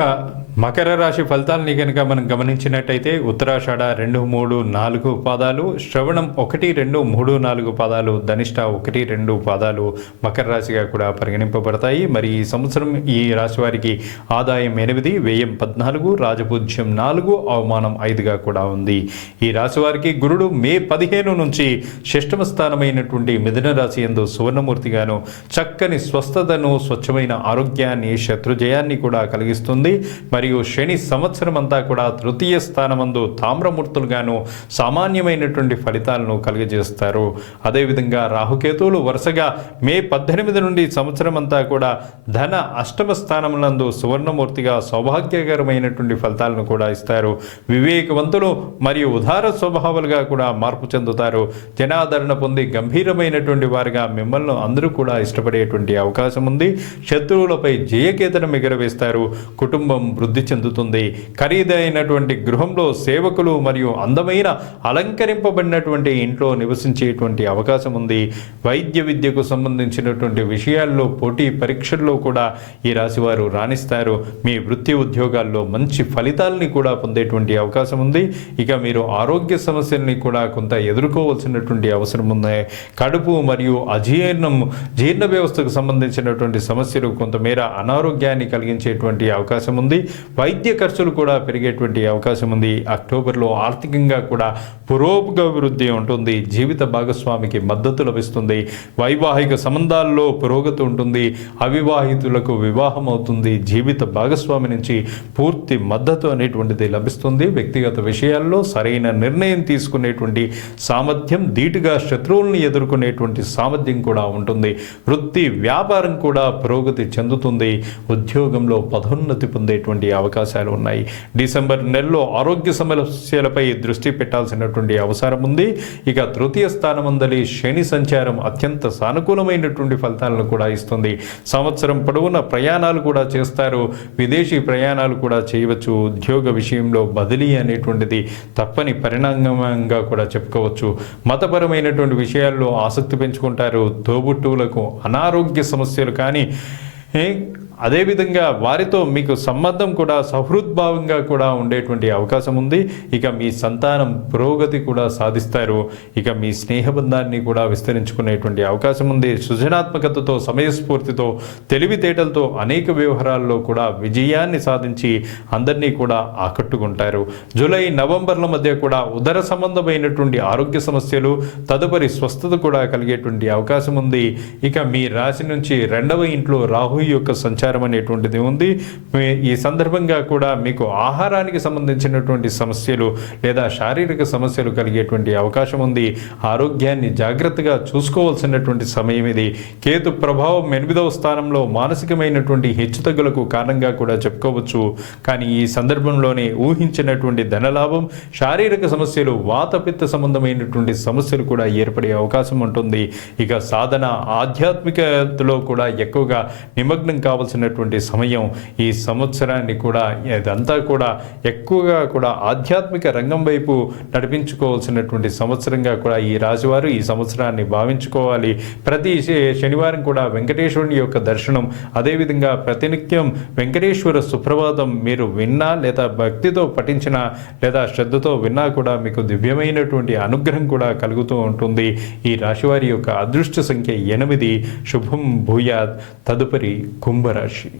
ఇక మకర రాశి ఫలితాలని కనుక మనం గమనించినట్టయితే ఉత్తరాషాఢ 2, 3, 4 పాదాలు, శ్రవణం 1, 2, 3, 4 పాదాలు, ధనిష్ట 1, 2 పాదాలు మకర రాశిగా కూడా పరిగణింపబడతాయి. మరి ఈ సంవత్సరం ఈ రాశి వారికి ఆదాయం 8, వ్యయం 14, రాజపూజ్యం 4, అవమానం 5గా కూడా ఉంది. ఈ రాశి వారికి గురుడు మే 15 నుంచి షష్టమ స్థానమైనటువంటి మిథున రాశి యందు సువర్ణమూర్తిగాను చక్కని స్వస్థతను, స్వచ్ఛమైన ఆరోగ్యాన్ని, శత్రుజయాన్ని కూడా కలిగిస్తుంది. మరియు శని సంవత్సరం అంతా కూడా తృతీయ స్థానమందు తామ్రమూర్తులుగాను సామాన్యమైనటువంటి ఫలితాలను కలిగజేస్తారు. అదేవిధంగా రాహుకేతువులు వరుసగా మే 18 నుండి సంవత్సరం అంతా కూడా ధన అష్టమ స్థానములందు సువర్ణమూర్తిగా సౌభాగ్యకరమైనటువంటి ఫలితాలను కూడా ఇస్తారు. వివేకవంతులు మరియు ఉదార స్వభావాలుగా కూడా మార్పు చెందుతారు. జనాదరణ పొంది గంభీరమైనటువంటి వారిగా మిమ్మల్ని అందరూ కూడా ఇష్టపడేటువంటి అవకాశం ఉంది. శత్రువులపై జయకేతనం ఎగరవేస్తారు. కుటుంబం వృద్ధి చెందుతుంది. ఖరీదైనటువంటి గృహంలో సేవకులు మరియు అందమైన అలంకరింపబడినటువంటి ఇంట్లో నివసించేటువంటి అవకాశం ఉంది. వైద్య విద్యకు సంబంధించినటువంటి విషయాల్లో పోటీ పరీక్షల్లో కూడా ఈ రాశివారు రాణిస్తారు. మీ వృత్తి ఉద్యోగాల్లో మంచి ఫలితాలని కూడా పొందేటువంటి అవకాశం ఉంది. ఇక మీరు ఆరోగ్య సమస్యల్ని కూడా కొంత ఎదుర్కోవాల్సినటువంటి అవసరం ఉంది. కడుపు మరియు జీర్ణ వ్యవస్థకు సంబంధించినటువంటి సమస్యలు కొంతమేర అనారోగ్యాన్ని కలిగించేటువంటి అవకాశం ఉంది. వైద్య ఖర్చులు కూడా పెరిగేటువంటి అవకాశం ఉంది. అక్టోబర్లో ఆర్థికంగా కూడా పురోగతి ఉంటుంది. జీవిత భాగస్వామికి మద్దతు లభిస్తుంది. వైవాహిక సంబంధాల్లో పురోగతి ఉంటుంది. అవివాహితులకు వివాహం అవుతుంది. జీవిత భాగస్వామి నుంచి పూర్తి మద్దతు అనేటువంటిది లభిస్తుంది. వ్యక్తిగత విషయాల్లో సరైన నిర్ణయం తీసుకునేటువంటి సామర్థ్యం, ధీటుగా శత్రువుల్ని ఎదుర్కొనేటువంటి సామర్థ్యం కూడా ఉంటుంది. వృత్తి వ్యాపారం కూడా పురోగతి చెందుతుంది. ఉద్యోగంలో పదోన్నతి పొందేటువంటి అవకాశాలు ఉన్నాయి. డిసెంబర్ నెలలో ఆరోగ్య సమస్యలపై దృష్టి పెట్టాల్సినటువంటి అవసరం ఉంది. ఇక తృతీయ స్థానమందలి శని సంచారం అత్యంత సానుకూలమైనటువంటి ఫలితాలను కూడా ఇస్తుంది. సంవత్సరం పొడవున ప్రయాణాలు కూడా చేస్తారు. విదేశీ ప్రయాణాలు కూడా చేయవచ్చు. ఉద్యోగ విషయంలో బదిలీ అనేటువంటిది తప్పని పరిణామంగా కూడా చెప్పుకోవచ్చు. మతపరమైనటువంటి విషయాల్లో ఆసక్తి పెంచుకుంటారు. తోబుట్టువులకు అనారోగ్య సమస్యలు కానీ అదేవిధంగా వారితో మీకు సంబంధం కూడా సహృద్భావంగా కూడా ఉండేటువంటి అవకాశం ఉంది. ఇక మీ సంతానం పురోగతి కూడా సాధిస్తారు. ఇక మీ స్నేహబంధాన్ని కూడా విస్తరించుకునేటువంటి అవకాశం ఉంది. సృజనాత్మకతతో, సమయస్ఫూర్తితో, తెలివితేటలతో అనేక వ్యవహారాల్లో కూడా విజయాన్ని సాధించి అందరినీ కూడా ఆకట్టుకుంటారు. జూలై, నవంబర్ల మధ్య కూడా ఉదర సంబంధమైనటువంటి ఆరోగ్య సమస్యలు, తదుపరి స్వస్థత కూడా కలిగేటువంటి అవకాశం ఉంది. ఇక మీ రాశి నుంచి 2వ ఇంట్లో రాహు యొక్క సంచారం అనేటువంటిది ఉంది. ఈ సందర్భంగా కూడా మీకు ఆహారానికి సంబంధించినటువంటి సమస్యలు లేదా శారీరక సమస్యలు కలిగేటువంటి అవకాశం ఉంది. ఆరోగ్యాన్ని జాగ్రత్తగా చూసుకోవాల్సినటువంటి సమయం ఇది. కేతు ప్రభావం 8వ స్థానంలో మానసికమైనటువంటి హెచ్చుతగ్గులకు కారణంగా కూడా చెప్పుకోవచ్చు. కానీ ఈ సందర్భంలోనే ఊహించినటువంటి ధనలాభం, శారీరక సమస్యలు, వాతపిత్త సంబంధమైనటువంటి సమస్యలు కూడా ఏర్పడే అవకాశం ఉంటుంది. ఇక సాధన, ఆధ్యాత్మికతలో కూడా ఎక్కువగా నిమగ్నం కావాల్సినటువంటి సమయం. ఈ సంవత్సరాన్ని కూడా ఇదంతా కూడా ఎక్కువగా కూడా ఆధ్యాత్మిక రంగం వైపు నడిపించుకోవాల్సినటువంటి సంవత్సరంగా కూడా ఈ రాశివారు ఈ సంవత్సరాన్ని భావించుకోవాలి. ప్రతి శనివారం కూడా వెంకటేశ్వరుని యొక్క దర్శనం, అదేవిధంగా ప్రతినిత్యం వెంకటేశ్వర సుప్రభాతం మీరు విన్నా లేదా భక్తితో పఠించినా లేదా శ్రద్ధతో విన్నా కూడా మీకు దివ్యమైనటువంటి అనుగ్రహం కూడా కలుగుతూ ఉంటుంది. ఈ రాశివారి యొక్క అదృష్ట సంఖ్య 8. శుభం భూయాత్. తదుపరి కుంభరాశి.